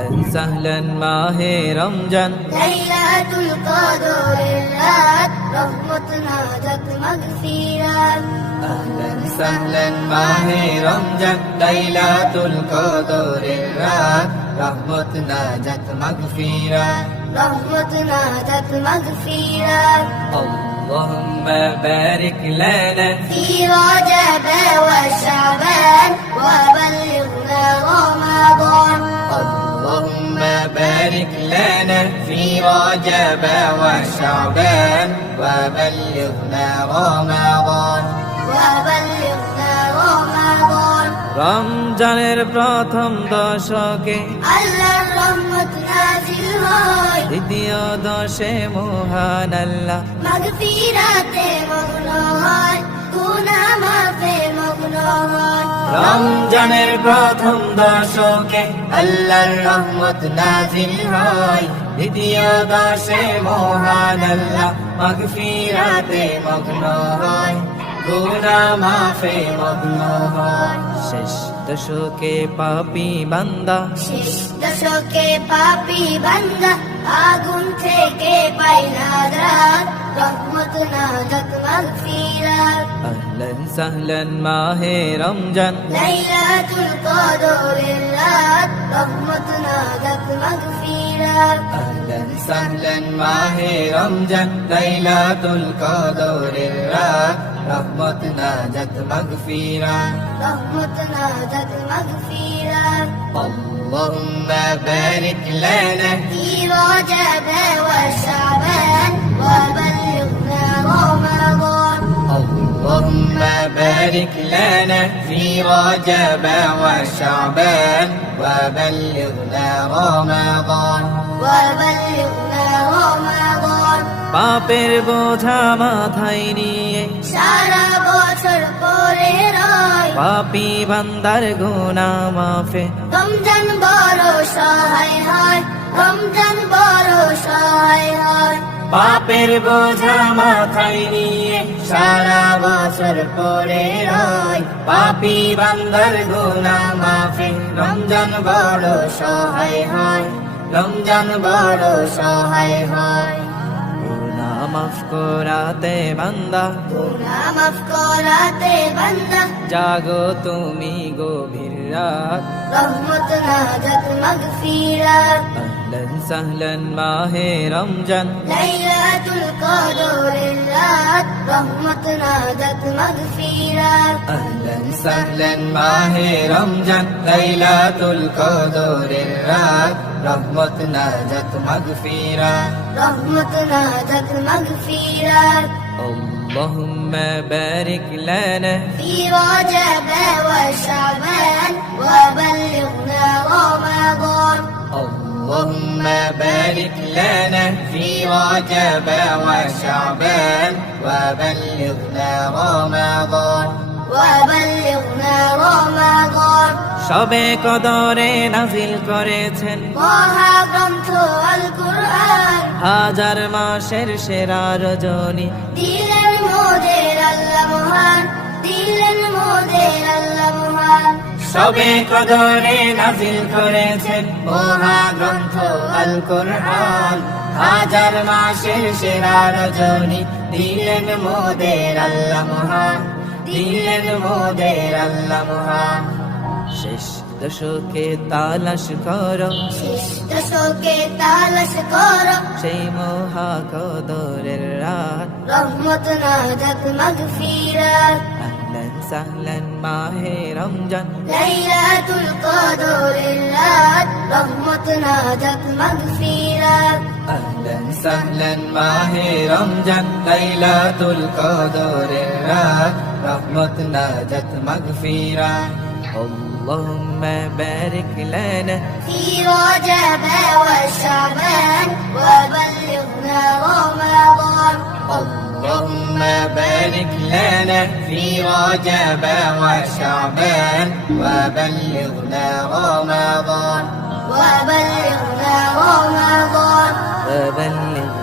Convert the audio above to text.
أهلا سهلا ماهي رمضان ليلة القدر الرات رحمتنا جت مغفرة أهلا سهلا ماهي رمضان ليلة القدر الرات رحمتنا جت مغفرة رحمتنا جت مغفرة اللهم بارك لنا في رجب وشعبان وبلغنا رمضان اللهم بارك لنا في رجب وشعبان وبلغنا رمضان وبلغنا رمضان রমজানের প্রথম দশকে আল্লাহর রহমত নাযিল হয় দ্বিতীয় দশে মহান আল্লাহ মাগফিরাতে মগ্ন হয় গুনাহ মাফে মগ্ন হয় রমজানের প্রথম দশকে আল্লাহর রহমত নাজিল হয় দ্বিতীয় দশে মহান আল্লাহ মাগফিরাতে মগ্ন হয় গুনাহ মাফে মগ্ন হয় শেষ দশকে পাপী বান্দা শেষ দশকে পাপী বান্দা আগুন থেকে পায় নাজাত রহমত নাজাত মাগফিরাত আহলান সাহলান মাহে রমজান লাইলাতুল কদরের রাত রহমত নাজাত মাগফিরাত আহলান সাহলান মাহে রমজান লাইলাতুল কদরের রাত রহমত নাজাত মাগফিরাত রহমত নাজাত মাগফিরাত اللهم بارك لنا في رجب وشعبان وبلغنا رمضان اللهم بارك لنا في رجب وشعبان وبلغنا رمضان وبلغنا رمضان পাপের বোঝা মাথায় নিয়ে সারা বছর পরে রয় পাপী বান্দার গুনাহ মাফে রমজান বড় সহায় হয় রমজান বড় সহায় হয় পাপের বোঝা মাথায় নিয়ে সারা বছর পরে রয় পাপী বান্দার গুনাহ মাফে রমজান বড় সহায় হয় রমজান বড় সহায় হয় গুনাহ মাফ করাতে বান্দা গুনাহ মাফ করাতে বান্দা জাগো তুমি গভীর রাত রহমত নাজাত মাগফিরাত আহলান সাহলান মাহে রমজান লাইলাতুল কদরের রাত রহমত নাজাত মাগফিরাত أهلا سهلا মাহে রমজান লাইলাতুল কদরের রাত রহমত নাজাত মাগফিরাত রহমত নাজাত মাগফিরাত اللهم بارك لنا في رجب وشعبان وبلغنا رمضان اللهم بارك لنا في رجب وشعبان وبلغنا رمضان وبلغنا رمضان সবে কদরে নাজিল করেছেন মহাগ্রন্থ আল কুরআন হাজার মাসের সেরা রজনী দিলেন মোদের আল্লাহ মহান দিলেন মোদের আল্লাহ মহান সবে কদরে নাজিল করেছেন মহাগ্রন্থ আল কোরআন হাজার মাসের সেরা রজনী দিলেন মোদের আল্লাহ মহান দিলেন মোদের আল্লাহ মহান শেষ দশকে তালাশ করো শেষ দশকে তালাশ করো সেই মহা কদরের রাত রহমত নাজাত মাগফিরাত আহলান সাহলান মাহে রমজান লাইলাতুল কদরের রাত রহমত নাজাত মাগফিরাত أهلا سهلا মাহে রমজান লাইলাতুল কদরের রাত রহমত নাজাত মাগফিরাত اللهم بارك لنا في رجب وشعبان وبلغنا رمضان اللهم بارك لنا في رجب وشعبان وبلغنا رمضان وبلغنا رمضان وبلغنا